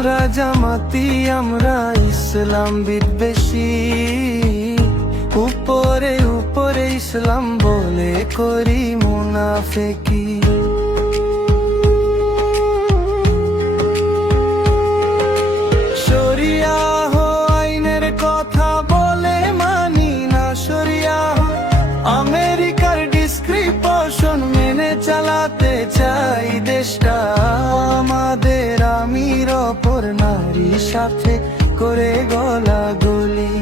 আমরা জামাতি আমরা ইসলাম বিদ্বেষী, উপরে উপরে ইসলাম বলে করি মুনাফিকি। শরিয়াহ আইনের কথা বলে মানি না, শরিয়াহ আমেরিকার ডিসক্রিপশন মেনে চালাতে চাই দেশটা আমাদের। আমির অপর নারীর সাথে করে গলাগলি।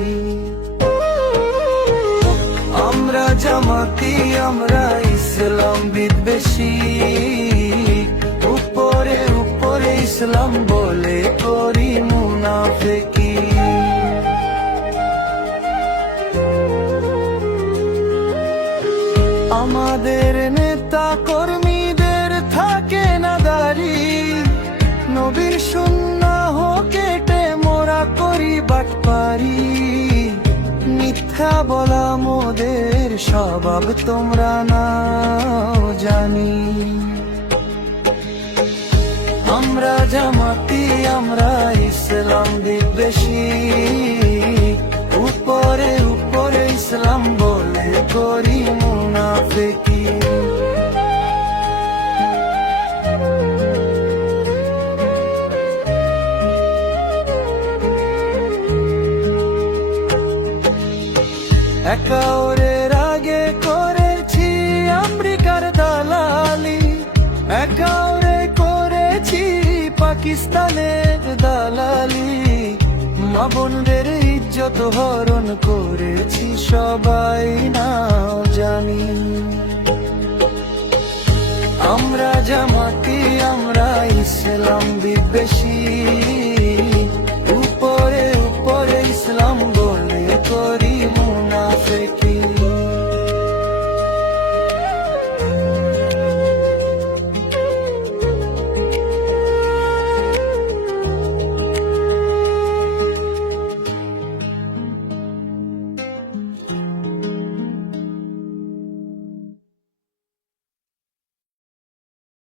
আমরা জামাতি আমরা ইসলাম বিদ্বেষী, উপরে উপরে ইসলাম বলে করি মুনাফিকি। আমাদের নেতা কর্মীদের থাকে না দাড়ি, নবীর সুন্নাহ কেটে মোরা করি বাটপারি। মিথ্যা বলা মোদের স্বভাব তোমরা নাও জানি। আমরা জামাতি আমরা ইসলাম বিদ্বেষী, উপরে উপরে ইসলাম বলে করি মুনাফিকি। একাউরের আগে করেছি আমেরিকার দালালি, একাউরে করেছি পাকিস্তানের দালালি। মা বোনদের ইজ্জত হরণ করেছি সবাই নাও জানি। আমরা জামাতি আমরা ইসলাম বিদ্বেষী।